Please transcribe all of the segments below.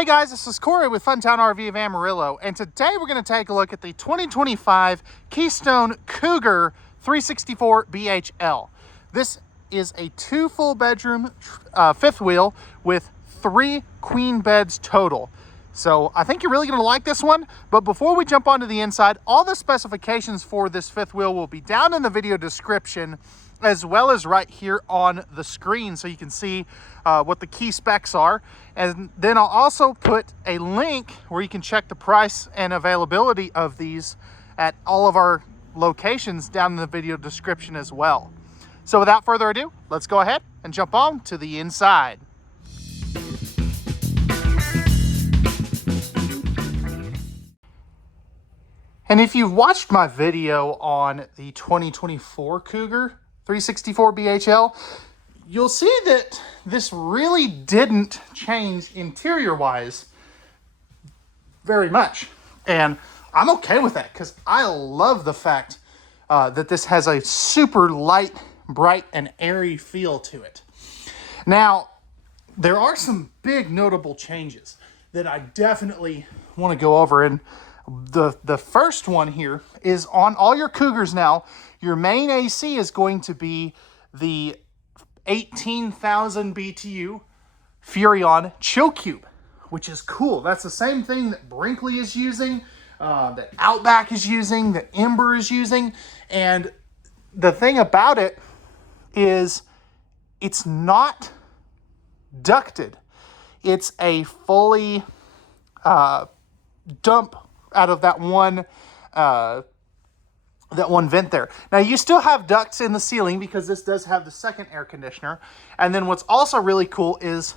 Hey guys, this is Cory with Fun Town RV of Amarillo, and today we're going to take a look at the 2025 Keystone Cougar 364BHL. This is a 2 full bedroom fifth wheel with 3 queen beds total. So I think you're really going to like this one, but before we jump onto the inside, all the specifications for this fifth wheel will be down in the video description, as well as right here on the screen, so you can see what the key specs are. And then I'll also put a link where you can check the price and availability of these at all of our locations down in the video description as well. So without further ado, let's go ahead and jump on to the inside. And if you've watched my video on the 2024 Cougar 364BHL, you'll see that this really didn't change interior-wise very much. And I'm okay with that because I love the fact that this has a super light, bright, and airy feel to it. Now, there are some big notable changes that I definitely want to go over. And the first one here is on all your Cougars now, your main AC is going to be the 18,000 BTU Furrion Chill Cube, which is cool. That's the same thing that Brinkley is using, that Outback is using, that Ember is using. And the thing about it is it's not ducted. It's a fully dump out of that one vent there. Now you still have ducts in the ceiling because this does have the second air conditioner. And then what's also really cool is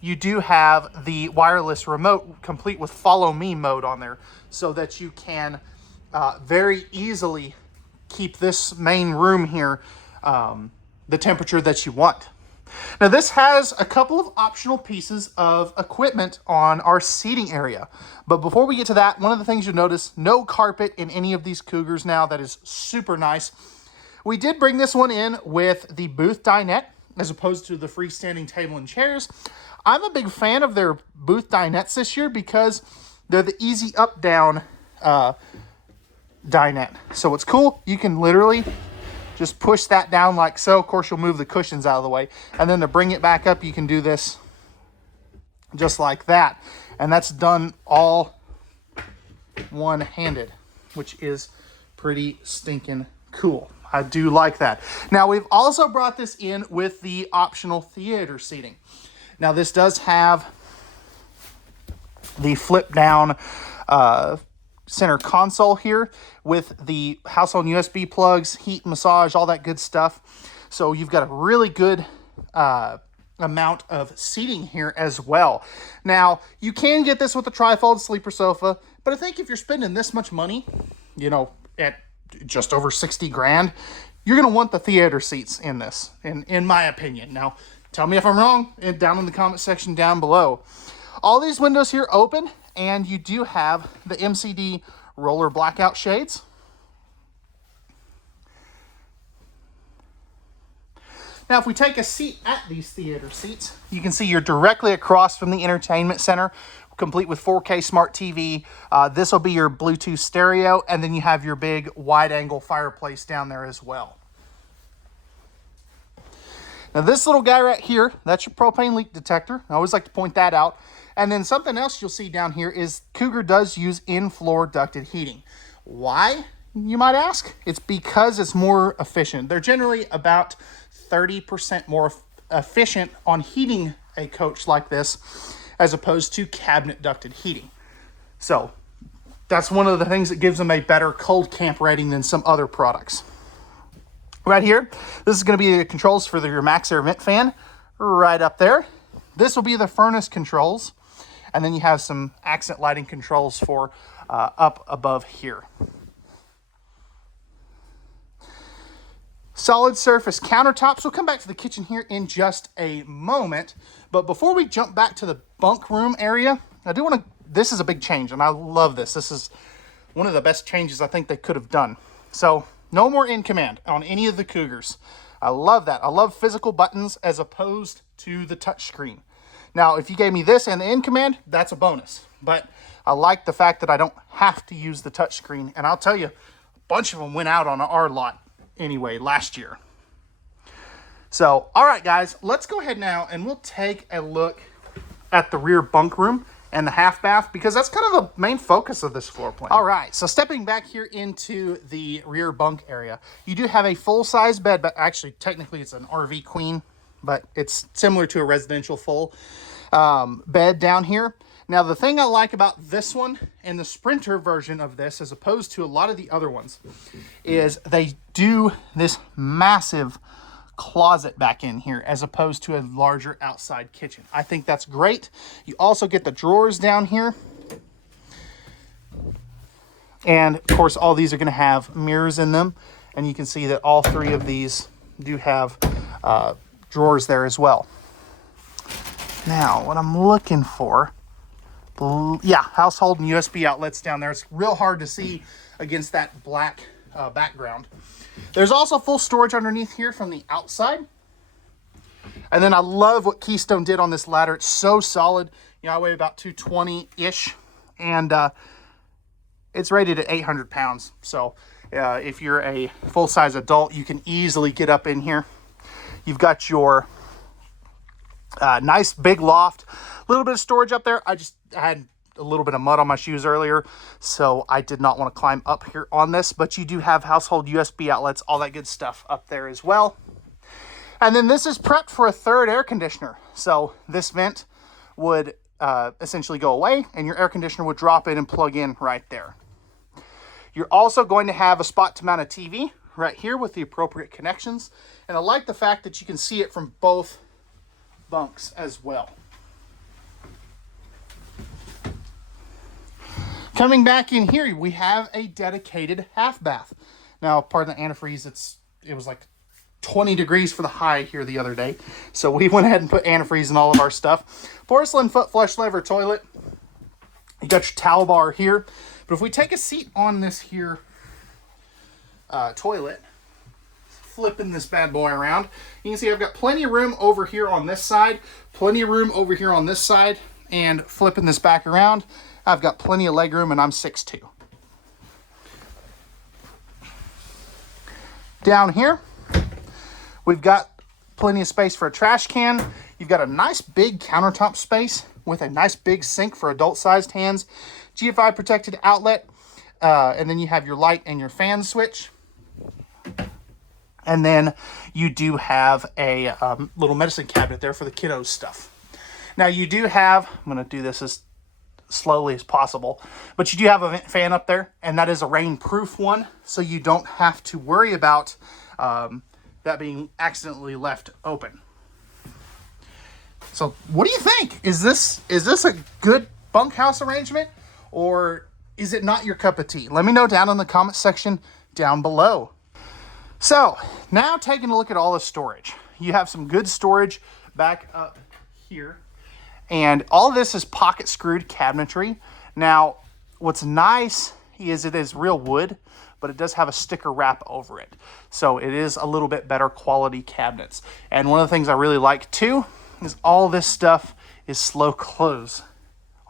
you do have the wireless remote complete with follow me mode on there, so that you can very easily keep this main room here the temperature that you want. Now this has a couple of optional pieces of equipment on our seating area. But before we get to that, one of the things you'll notice, no carpet in any of these Cougars now. That is super nice. We did bring this one in with the booth dinette as opposed to the freestanding table and chairs. I'm a big fan of their booth dinettes this year because they're the easy up-down dinette. So what's cool, you can literally just push that down like so. Of course, you'll move the cushions out of the way. And then to bring it back up, you can do this just like that. And that's done all one-handed, which is pretty stinking cool. I do like that. Now, we've also brought this in with the optional theater seating. Now, this does have the flip-down center console here with the household USB plugs, heat, massage, all that good stuff. So you've got a really good amount of seating here as well. Now, you can get this with a trifold sleeper sofa, but I think if you're spending this much money, you know, at just over 60 grand, you're going to want the theater seats in this, in my opinion. Now, tell me if I'm wrong down in the comment section down below. All these windows here open, and you do have the MCD roller blackout shades. Now, if we take a seat at these theater seats, you can see you're directly across from the entertainment center, complete with 4K smart TV. This will be your Bluetooth stereo, and then you have your big wide-angle fireplace down there as well. Now, this little guy right here, that's your propane leak detector. I always like to point that out. And then something else you'll see down here is Cougar does use in-floor ducted heating. Why, you might ask? It's because it's more efficient. They're generally about 30% more efficient on heating a coach like this as opposed to cabinet ducted heating. So that's one of the things that gives them a better cold camp rating than some other products. Right here, this is going to be the controls for your Max Air vent fan right up there. This will be the furnace controls. And then you have some accent lighting controls for up above here. Solid surface countertops. We'll come back to the kitchen here in just a moment. But before we jump back to the bunk room area, I do want to, this is a big change, and I love this. This is one of the best changes I think they could have done. So no more in command on any of the Cougars. I love that. I love physical buttons as opposed to the touch screen. Now, if you gave me this and the in command, that's a bonus. But I like the fact that I don't have to use the touchscreen. And I'll tell you, a bunch of them went out on our lot anyway last year. So, all right, guys, let's go ahead now and we'll take a look at the rear bunk room and the half bath, because that's kind of the main focus of this floor plan. All right, so stepping back here into the rear bunk area, you do have a full-size bed, but actually, technically, it's an RV queen, but it's similar to a residential full bed down here. Now, the thing I like about this one and the Sprinter version of this, as opposed to a lot of the other ones, is they do this massive closet back in here as opposed to a larger outside kitchen. I think that's great. You also get the drawers down here. And of course, all these are going to have mirrors in them. And you can see that all three of these do have drawers there as well. Now, what I'm looking for, yeah, household and USB outlets down there. It's real hard to see against that black background. There's also full storage underneath here from the outside. And then I love what Keystone did on this ladder. It's so solid. You know, I weigh about 220-ish. And it's rated at 800 pounds. So if you're a full-size adult, you can easily get up in here. You've got your nice big loft. A little bit of storage up there. I had a little bit of mud on my shoes earlier, so I did not want to climb up here on this, but you do have household USB outlets, all that good stuff up there as well. And then this is prepped for a third air conditioner. So this vent would essentially go away and your air conditioner would drop in and plug in right there. You're also going to have a spot to mount a TV right here with the appropriate connections. And I like the fact that you can see it from both bunks as well. Coming back in here, we have a dedicated half bath. Now, pardon the antifreeze, it was like 20 degrees for the high here the other day. So we went ahead and put antifreeze in all of our stuff. Porcelain foot flush lever toilet. You got your towel bar here. But if we take a seat on this here toilet, flipping this bad boy around, you can see I've got plenty of room over here on this side, plenty of room over here on this side, and flipping this back around, I've got plenty of leg room, and I'm 6'2". Down here, we've got plenty of space for a trash can. You've got a nice big countertop space with a nice big sink for adult-sized hands, GFI protected outlet, and then you have your light and your fan switch. And then you do have a little medicine cabinet there for the kiddos stuff. Now you do have, I'm going to do this as slowly as possible, but you do have a vent fan up there, and that is a rain-proof one, so you don't have to worry about that being accidentally left open. So what do you think? Is this a good bunkhouse arrangement, or is it not your cup of tea? Let me know down in the comment section down below. So now taking a look at all the storage. You have some good storage back up here. And all of this is pocket screwed cabinetry. Now, what's nice is it is real wood, but it does have a sticker wrap over it. So it is a little bit better quality cabinets. And one of the things I really like too is all this stuff is slow close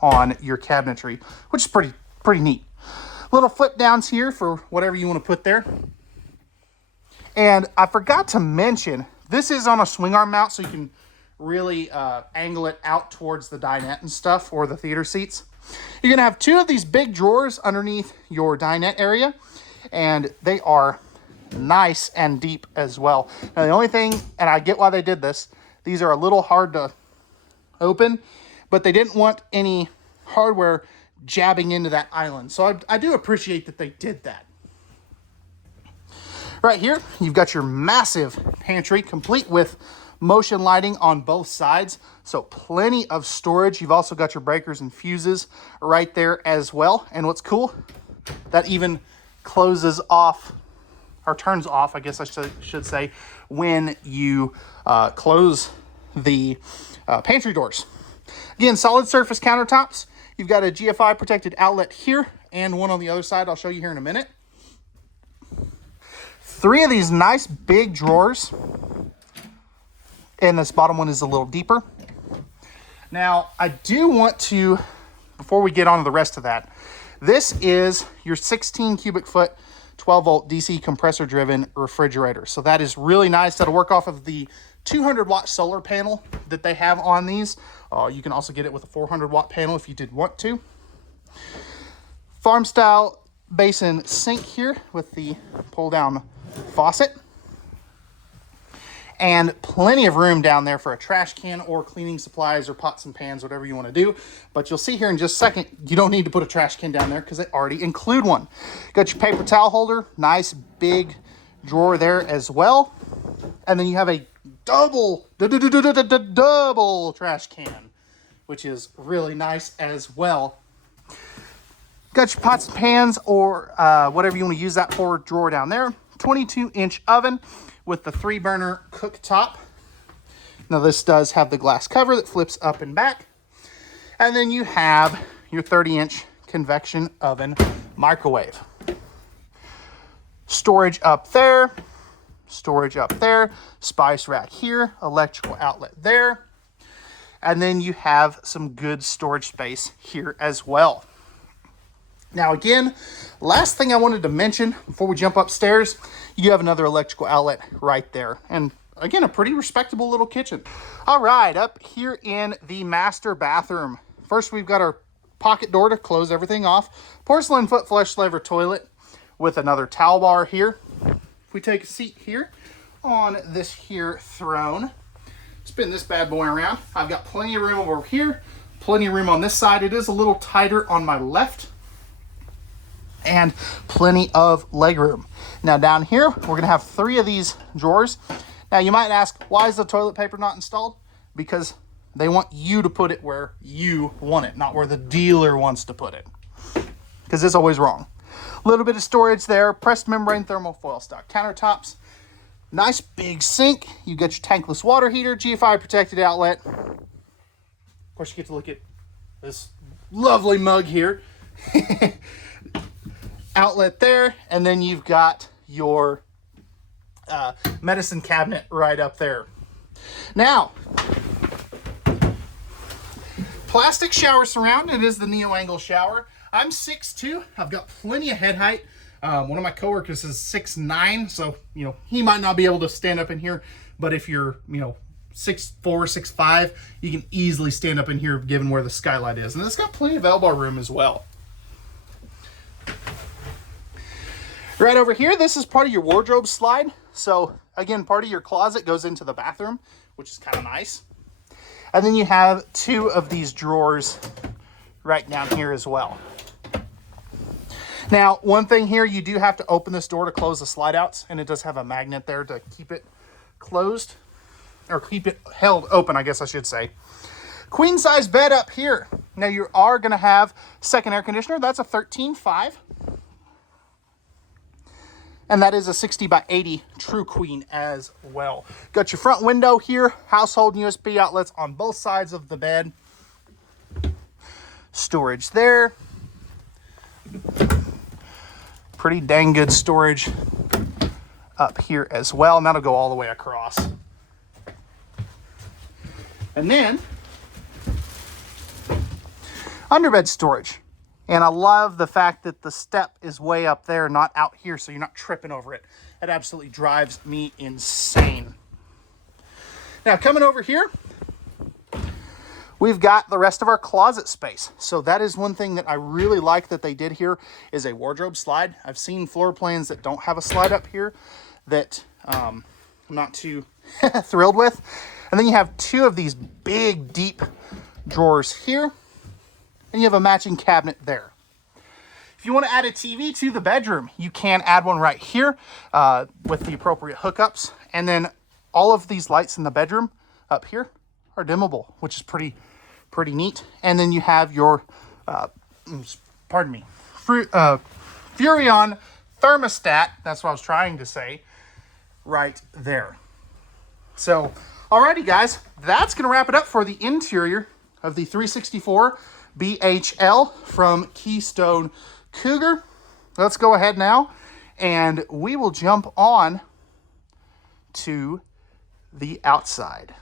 on your cabinetry, which is pretty neat. Little flip downs here for whatever you want to put there. And I forgot to mention, this is on a swing arm mount, so you can really angle it out towards the dinette and stuff, or the theater seats. You're going to have two of these big drawers underneath your dinette area, and they are nice and deep as well. Now, the only thing, and I get why they did this, these are a little hard to open, but they didn't want any hardware jabbing into that island. So I do appreciate that they did that. Right here, you've got your massive pantry, complete with motion lighting on both sides, so plenty of storage. You've also got your breakers and fuses right there as well. And what's cool, that even closes off, or turns off, I guess I should say, when you close the pantry doors. Again, solid surface countertops. You've got a GFI protected outlet here and one on the other side. I'll show you here in a minute. Three of these nice big drawers. And this bottom one is a little deeper. Now, I do want to, before we get on to the rest of that, this is your 16 cubic foot, 12 volt DC compressor driven refrigerator. So that is really nice. That'll work off of the 200 watt solar panel that they have on these. You can also get it with a 400 watt panel if you did want to. Farm style basin sink here with the pull down faucet. And plenty of room down there for a trash can or cleaning supplies or pots and pans, whatever you want to do. But you'll see here in just a second, you don't need to put a trash can down there because they already include one. Got your paper towel holder, nice big drawer there as well. And then you have a double trash can, which is really nice as well. Got your pots and pans or whatever you want to use that for, drawer down there. 22-inch oven with the 3-burner cooktop. Now this does have the glass cover that flips up and back. And then you have your 30-inch convection oven microwave. Storage up there, spice rack here, electrical outlet there. And then you have some good storage space here as well. Now again, last thing I wanted to mention before we jump upstairs, you have another electrical outlet right there. And again, a pretty respectable little kitchen. All right, up here in the master bathroom. First, we've got our pocket door to close everything off. Porcelain foot flush lever toilet with another towel bar here. If we take a seat here on this here throne, spin this bad boy around. I've got plenty of room over here, plenty of room on this side. It is a little tighter on my left. And plenty of leg room. Now down here, we're gonna have 3 of these drawers. Now you might ask, why is the toilet paper not installed? Because they want you to put it where you want it, not where the dealer wants to put it. Because it's always wrong. A little bit of storage there, pressed membrane thermal foil stock countertops. Nice big sink. You get your tankless water heater, GFI protected outlet. Of course, you get to look at this lovely mug here. Outlet there, and then you've got your medicine cabinet right up there. Now, plastic shower surround. It is the neo angle shower. I'm 6'2". I've got plenty of head height. One of my coworkers is 6'9", so he might not be able to stand up in here, but if you're 6'4", 6'5", you can easily stand up in here given where the skylight is. And it's got plenty of elbow room as well. Right over here, this is part of your wardrobe slide. So again, part of your closet goes into the bathroom, which is kind of nice. And then you have 2 of these drawers right down here as well. Now, one thing here, you do have to open this door to close the slide outs, and it does have a magnet there to keep it closed, or keep it held open, I guess I should say. Queen size bed up here. Now you are gonna have second air conditioner. That's a 13.5. And that is a 60 by 80 true queen as well. Got your front window here, household USB outlets on both sides of the bed. Storage there. Pretty dang good storage up here as well. And that'll go all the way across. And then, underbed storage. And I love the fact that the step is way up there, not out here, so you're not tripping over it. It absolutely drives me insane. Now, coming over here, we've got the rest of our closet space. So that is one thing that I really like that they did here is a wardrobe slide. I've seen floor plans that don't have a slide up here that I'm not too thrilled with. And then you have 2 of these big, deep drawers here. And you have a matching cabinet there. If you want to add a TV to the bedroom, you can add one right here with the appropriate hookups. And then all of these lights in the bedroom up here are dimmable, which is pretty neat. And then you have your, Furrion thermostat, that's what I was trying to say, right there. So, alrighty guys, that's going to wrap it up for the interior of the 364 BHL from Keystone Cougar. Let's go ahead now and we will jump on to the outside.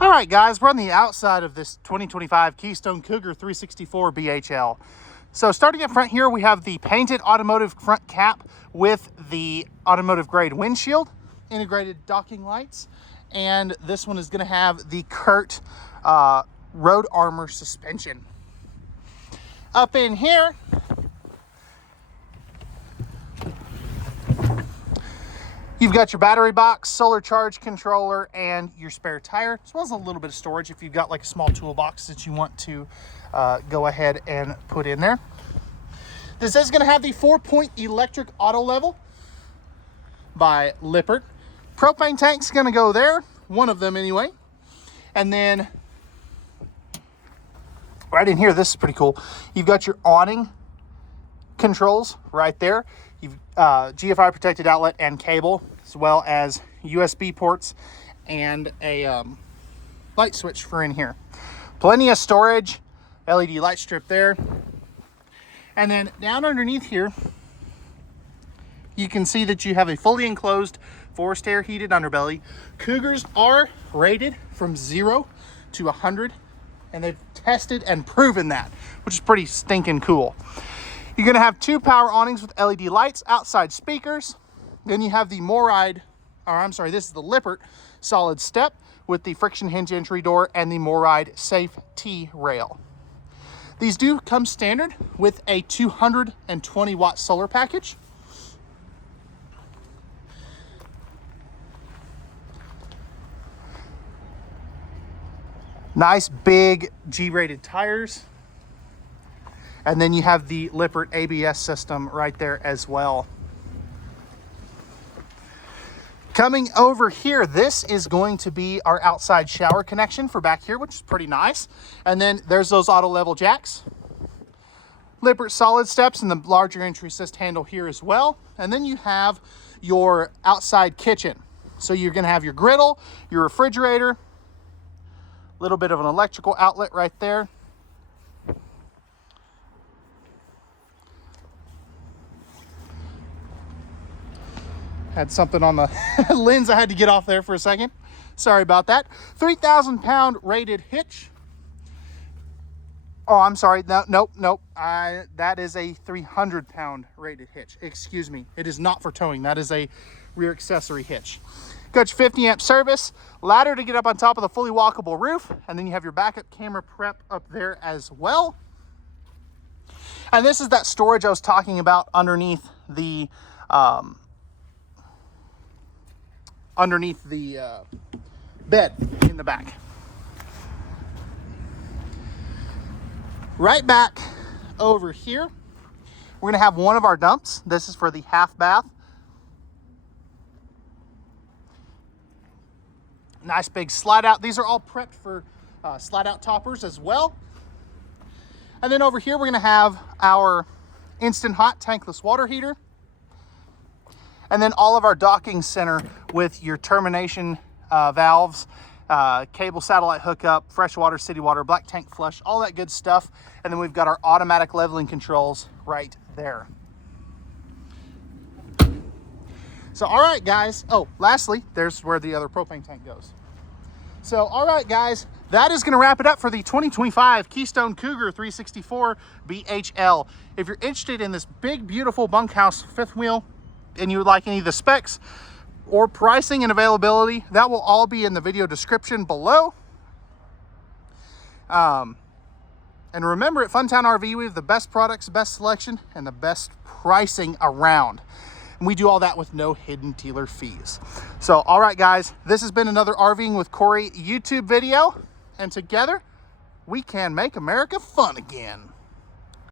All right, guys, we're on the outside of this 2025 Keystone Cougar 364 BHL. So starting up front here, we have the painted automotive front cap with the automotive grade windshield, integrated docking lights, and this one is going to have the Kurt road armor suspension. Up in here, you've got your battery box, solar charge controller, and your spare tire, as well as a little bit of storage if you've got like a small toolbox that you want to go ahead and put in there. This is going to have the 4-point electric auto level by Lippert. Propane tank's going to go there, one of them anyway. And then right in here, this is pretty cool. You've got your awning controls right there. You've GFI protected outlet and cable, as well as USB ports and a light switch for in here. Plenty of storage, LED light strip there. And then down underneath here, you can see that you have a fully enclosed forced air heated underbelly. Cougars are rated from 0 to 100, and they've tested and proven that, which is pretty stinking cool. You're going to have 2 power awnings with LED lights, outside speakers. Then you have the this is the Lippert solid step with the friction hinge entry door and the Moride safe T-rail. These do come standard with a 220 watt solar package. Nice big G-rated tires. And then you have the Lippert ABS system right there as well. Coming over here, this is going to be our outside shower connection for back here, which is pretty nice. And then there's those auto level jacks. Lippert solid steps and the larger entry assist handle here as well. And then you have your outside kitchen. So you're going to have your griddle, your refrigerator, a little bit of an electrical outlet right there. Had something on the lens I had to get off there for a second. Sorry about that. 3,000 pound rated hitch. Oh, I'm sorry. Nope. That is a 300 pound rated hitch. Excuse me. It is not for towing. That is a rear accessory hitch. Got your 50 amp service, ladder to get up on top of the fully walkable roof, and then you have your backup camera prep up there as well. And this is that storage I was talking about underneath the bed in the back. Right back over here, we're going to have one of our dumps. This is for the half bath. Nice big slide out. These are all prepped for slide out toppers as well. And then over here, we're going to have our instant hot tankless water heater. And then all of our docking center with your termination valves, cable satellite hookup, freshwater, city water, black tank flush, all that good stuff. And then we've got our automatic leveling controls right there. So, all right, guys. Oh, lastly, there's where the other propane tank goes. So, all right, guys, that is going to wrap it up for the 2025 Keystone Cougar 364 BHL. If you're interested in this big, beautiful bunkhouse fifth wheel, and you would like any of the specs or pricing and availability, that will all be in the video description below. And remember, at Fun Town RV, we have the best products, best selection, and the best pricing around. And we do all that with no hidden dealer fees. So, all right, guys, this has been another RVing with Cory YouTube video. And together, we can make America fun again.